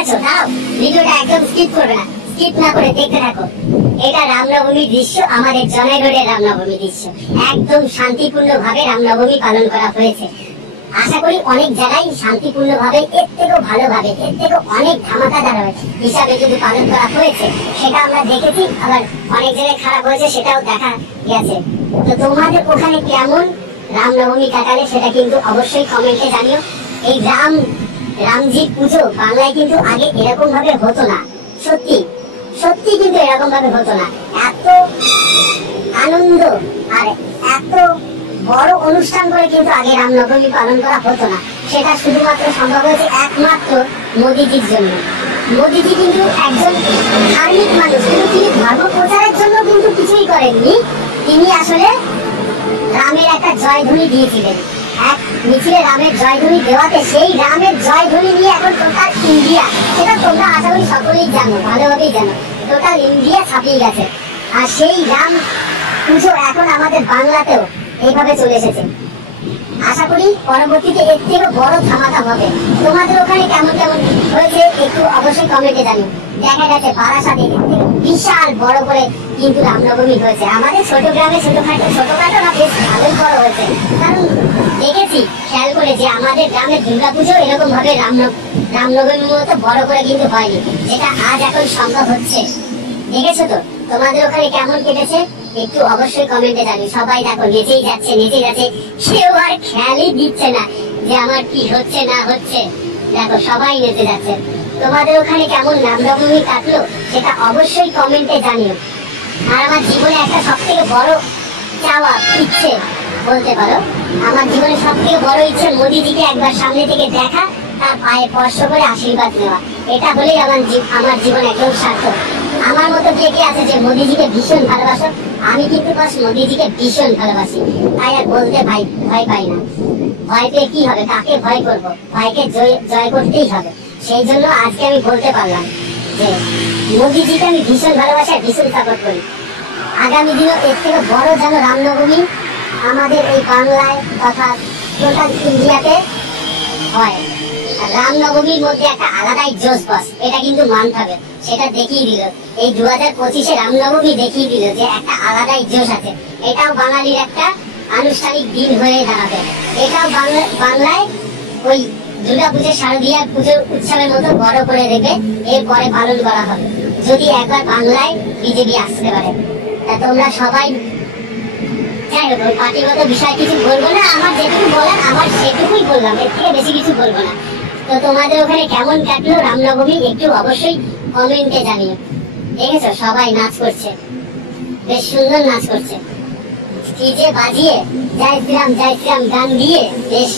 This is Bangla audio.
আছো? দাও, ভিডিওটা একদম স্কিপ করবে না, স্কিপ না করে দেখতে থাকো। এটা রামনবমীর দৃশ্য, আমাদের জয়গড়ের রামনবমী দৃশ্য। একদম শান্তিপূর্ণ ভাবে রামনবমী পালন করা হয়েছে। আশা করি অনেক জায়গায় শান্তিপূর্ণ ভাবে, এর থেকেও ভালোভাবে, এর থেকেও অনেক ধামাকাদার হিসাবে কিন্তু পালন করা হয়েছে। সেটা আমরা দেখেছি, আবার অনেক জায়গায় খারাপ হয়েছে, সেটাও দেখা গেছে। তো তোমাদের ওখানে কেমন রামনবমী কাটালে সেটা কিন্তু অবশ্যই কমেন্টে জানিও। এই রামজি পুজো বাংলায় কিন্তু আগে এরকম ভাবে হতো না। সত্যি সত্যি কিন্তু এরকম ভাবে হতো না। এত আনন্দ আর এত বড় অনুষ্ঠান করে কিন্তু আগে রামনবমী পালন করা হতো না। সেটা শুধুমাত্র সম্ভব হয়েছে একমাত্র মোদিজির জন্য। মোদিজি কিন্তু একজন ধার্মিক মানুষ, কিন্তু তিনি ধর্ম প্রচারের জন্য কিন্তু কিছুই করেননি। তিনি আসলে রামের একটা জয়ধ্বনি দিয়েছিলেন। এক মিছিলে রামের জয়ধ্বনি দেওয়াতে সেই রামের জয়ধ্বনি নিয়ে এখন টোটাল ইন্ডিয়া, সেটা তোমরা আশা করি সকলেই জানো, ভালোভাবেই জানো, টোটাল ইন্ডিয়া ছাপিয়ে গেছে। আর সেই রাম পুজো এখন আমাদের বাংলাতেও এইভাবে চলে এসেছে। আশা করি পরবর্তীতে এর থেকে বড় ধামাকা হবে। তোমাদের ওখানে কেমন কেমন হয়েছে একটু অবশ্যই কমেন্টে জানিও। দেখা গেছে বারাসাতে বিশাল বড় করে কিন্তু রামনবমী হয়েছে। আমাদের ছোট গ্রামে ছোটখাটো না, বেশ ভালোই বড় হয়েছে। কারণ দেখেছি, খেয়াল করে যে আমাদের গ্রামে দুর্গাপুজো এরকম ভাবে রামনবমীর মতো বড় করে কিন্তু হয়নি, যেটা আজ এখন সম্ভব হচ্ছে। দেখেছো তো? তোমাদের ওখানে কেমন কেটেছে একটু অবশ্যই কমেন্টে জানি। সবাই দেখো নেচেই যাচ্ছে, কেউ আর খেয়ালই দিচ্ছে না যে আমার কি হচ্ছে না হচ্ছে। দেখো সবাই নেচে যাচ্ছে। তোমাদের ওখানে কেমন রামনবমী কাটলো সেটা অবশ্যই কমেন্টে জানিও। আর আমার জীবনে একটা সব থেকে বড় চাওয়া, ইচ্ছে বলতে পারো, আমার জীবনে সব থেকে বড় ইচ্ছে মোদিজিকে একবার সামনে থেকে দেখা, তার পায়ে স্পর্শ করে আশীর্বাদ নেওয়া। এটা হলেই আমার জীবন একদম সার্থক। আমার মতো কে কে আছে যে মোদিজিকে ভীষণ ভালোবাসো? আমি কিন্তু বাস মোদিজিকে ভীষণ ভালোবাসি, তাই আর বলতে ভয় পাই না। ভয় পেয়ে কি হবে? কাকে ভয় করব? ভয়কে জয় করতেই হবে। সেই জন্য আজকে আমি বলতে পারলাম যে মোদিজিকে আমি ভীষণ ভালোবাসি আর ভীষণ সাপোর্ট করি। আগামী দিনে এর থেকে বড় যেন রামনবমী আমাদের এই বাংলায় তথা টোটাল ইন্ডিয়াতে হয়। রামনবমীর মধ্যে একটা আলাদাই জোশ বস, এটা কিন্তু মানতে হবে। সেটা দেখিয়ে দিল এই 2025-এ রামনবমী, দেখিয়ে দিল যে একটা আলাদাই জোশ আছে। এটাও বাঙালির একটা আনুষ্ঠানিক দিন হয়ে দাঁড়াবে। এটাও বাংলায় ওই দুর্গাপুজো, শারদীয়া পুজোর উৎসবের মতো বড় করে দেবে, এরপরে পালন করা হবে যদি একবার বাংলায় বিজেপি আসতে পারে। তা তোমরা সবাই, যাই হোক, পার্টিগত বিষয় কিছু বলবো না। আমার যেটুকু বলার আমার সেটুকুই বললাম, এর থেকে বেশি কিছু বলবো না। তো তোমাদের ওখানে কেমন কাটলো রামনবমী একটু অবশ্যই কমেন্টে জানিও। দেখেছো সবাই নাচ করছে, বেশ সুন্দর নাচ করছে, ডিজে বাজিয়ে জয় শ্রীরাম গান দিয়ে বেশ